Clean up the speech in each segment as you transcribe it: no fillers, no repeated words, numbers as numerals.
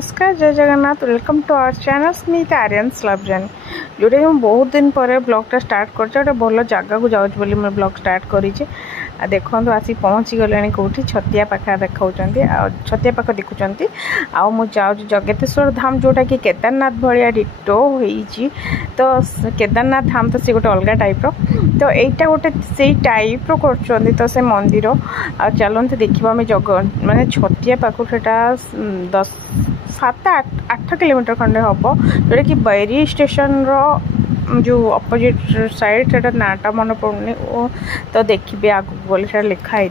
नमस्कार जय Jagannath welcome to our channel Smita Aryan's love journey जोटा कि बहुत दिन पर ब्लॉगटा स्टार्ट कर भल जगह को जाऊँ बोली मैं ब्लॉग स्टार्ट करी देखो आसी पहुँची गले कौटी छतिया पाखा देखा छतिया पाख देखुं आउ जाऊँ जगतेश्वर धाम जोटा कि केदारनाथ भाया डिटो होती तो केदारनाथ धाम तो सी गोटे अलग टाइप तो यहीटा गोटे से टाइप कर तो से मंदिर आ चलते देखा आम जग माने छतिया पाख से 7-8 किलोमीटर खंडे हम जोटा कि बैरी स्टेशन जो अपोजिट साइड से नाटा मन पड़नी तो देखिए आगे गले लिखाई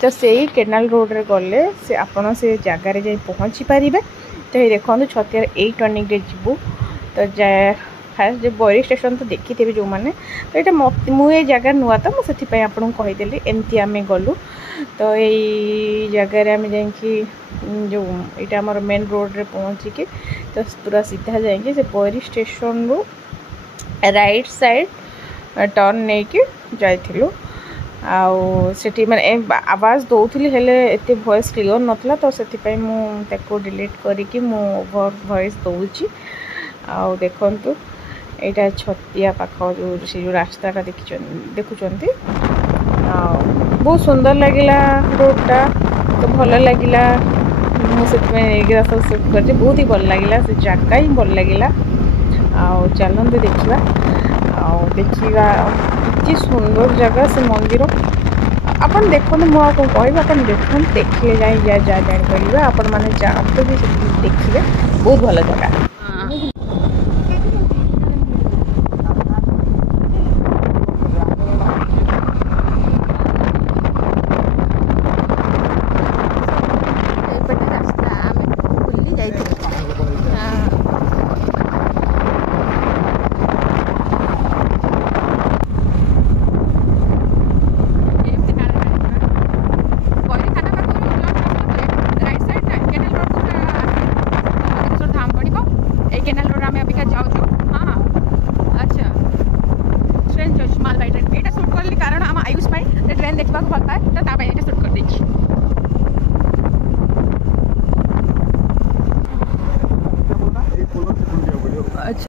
तो से केनाल रोड रे गले से आपन से जगार जा पहुँची पारे तो ये देखो छतियार यही टर्निंग रे जीवु तो फास्ट जो बैरी स्टेशन तो देखी थे जो मैंने तो ये मुझे जगह नुआ तो मुझे आपको कहीदेली एमती आम गलु तो यही जगार आम जा जो यहाँ आम मेन रोड रे पहुँचिकी तो पूरा सीधा जाएंगे से बैरी स्टेशन रू राइट साइड टर्न नहीं कि जाइलु आठी मैंने आवाज दौली एत वॉइस क्लियर नाला तो से मुझे डिलीट करके ओवर वॉइस दूची आ देखु यहाँ छतिया पाख जो रास्ता देखुं बहुत सुंदर लगिला रोडटा तो भल लगिला मुझे सब शूट कर बहुत ही भल लगिला से जगह ही भल लगिला चलते देखा देखा इतनी सुंदर जगह से मंदिर अपन देखो मुझे कह अपन देखिए जा जापर आपण मैंने जानते भी देखिए बहुत भल जगह केनाल रोड में अबिका जाऊँ